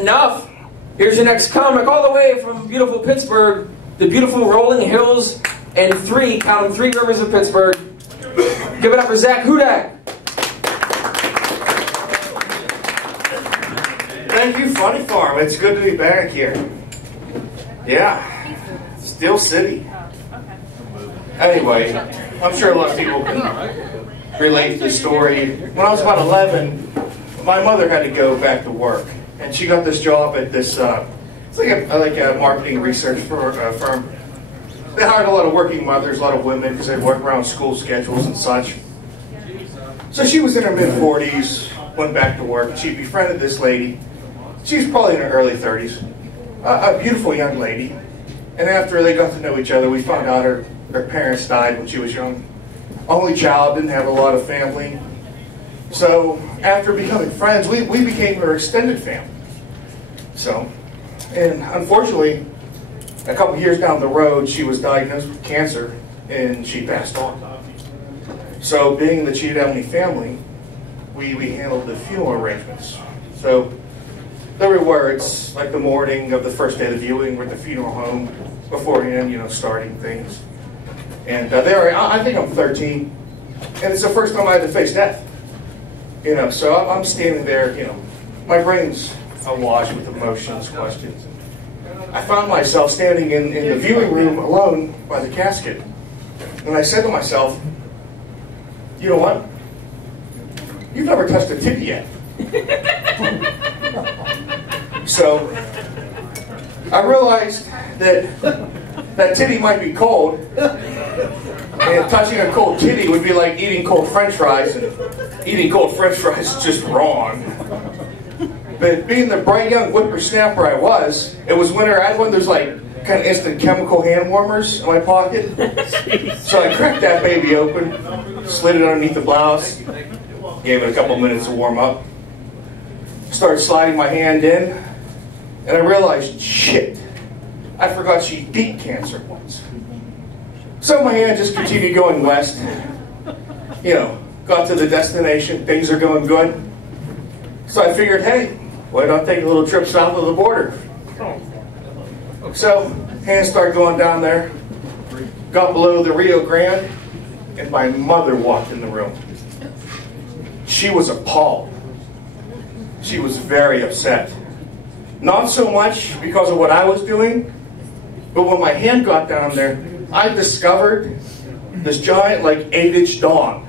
enough. Here's your next comic, all the way from beautiful Pittsburgh, the beautiful rolling hills and count them, 3 rivers of Pittsburgh. Give it up for Zach Hudak. Thank you, Funny Farm. It's good to be back here. Yeah, Steel City. Anyway, I'm sure a lot of people can relate to the story. When I was about 11, my mother had to go back to work, and she got this job at this, it's like a marketing research firm. They hired a lot of working mothers, a lot of women, because they work around school schedules and such. So she was in her mid-40s, went back to work. She befriended this lady. She was probably in her early 30s. A beautiful young lady. And after they got to know each other, we found out her parents died when she was young. Only child, didn't have a lot of family. So after becoming friends, we became her extended family. So, and unfortunately, a couple years down the road, she was diagnosed with cancer, and she passed on. So being that she didn't have any family, we handled the funeral arrangements. So there were words, like the morning of the first day of the viewing, we're at the funeral home beforehand, you know, starting things. And I think I'm 13, and it's the first time I had to face death. You know, so I'm standing there, you know, my brain's awash with emotions, questions. I found myself standing in the viewing room alone by the casket. And I said to myself, you know what? You've never touched a titty yet. So I realized that titty might be cold, and touching a cold titty would be like eating cold French fries, and eating cold French fries is just wrong. But being the bright young whippersnapper I was, it was winter. I had one of those like kind of instant chemical hand warmers in my pocket. So I cracked that baby open, slid it underneath the blouse, gave it a couple minutes to warm up, started sliding my hand in, and I realized, shit, I forgot she beat cancer once. So my hand just continued going west. You know, got to the destination, things are going good. So I figured, hey, why don't I take a little trip south of the border? So, hands started going down there, got below the Rio Grande, and my mother walked in the room. She was appalled. She was very upset. Not so much because of what I was doing, but when my hand got down there, I discovered this giant, like, 8-inch dong.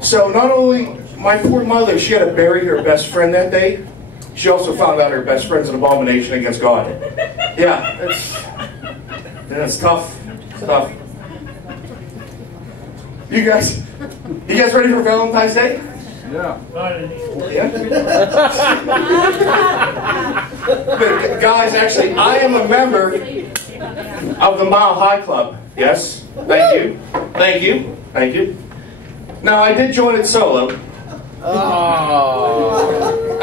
So not only my poor mother, she had to bury her best friend that day, she also found out her best friend's an abomination against God. Yeah, it's tough. It's tough. You guys ready for Valentine's Day? Yeah. Yeah? But guys, actually, I am a member of the Mile High Club. Yes? Thank you. Thank you. Thank you. Now, I did join it solo. Oh.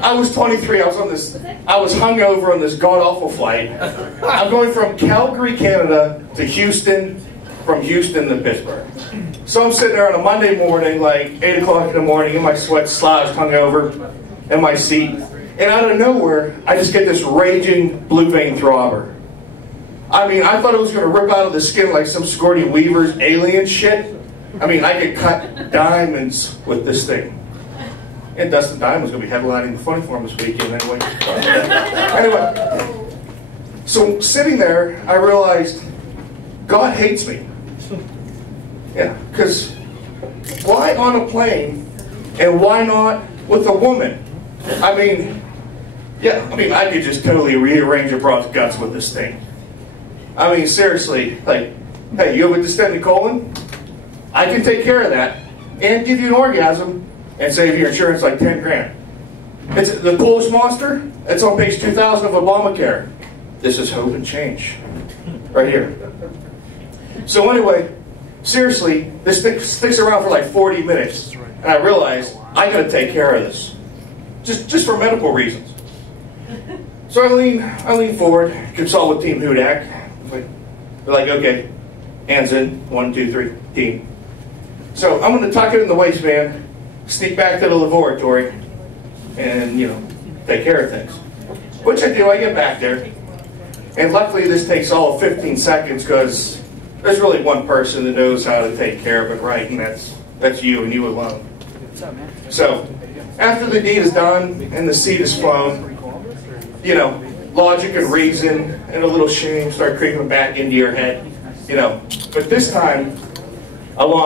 I was 23. I was hungover on this god-awful flight. I'm going from Calgary, Canada to Houston, from Houston to Pittsburgh. So I'm sitting there on a Monday morning, like 8 o'clock in the morning, in my sweat slouched, hungover, in my seat. And out of nowhere, I just get this raging blue vein throbber. I mean, I thought it was going to rip out of the skin like some Sigourney Weaver's alien shit. I mean, I could cut diamonds with this thing. And Dustin Diamond's going to be headlining the Funny Farm this weekend anyway. Anyway, so sitting there, I realized God hates me. Yeah, because why on a plane and why not with a woman? I mean, yeah, I could just totally rearrange a broad's guts with this thing. I mean, seriously, like, hey, you have a distended colon? I can take care of that and give you an orgasm and save your insurance like 10 grand. It's the Polish monster. It's on page 2000 of Obamacare. This is hope and change, right here. So anyway, seriously, this thing sticks around for like 40 minutes, and I realized I got to take care of this, just for medical reasons. So I lean forward, consult with Team Hudak. They're like, okay, hands in, 1, 2, 3, team. So I'm going to tuck it in the waistband, sneak back to the laboratory, and, you know, take care of things. Which I do. I get back there. And luckily this takes all of 15 seconds because there's really one person that knows how to take care of it right, and that's you and you alone. So, after the deed is done and the seed is flown, you know, logic and reason and a little shame start creeping back into your head, you know. But this time, along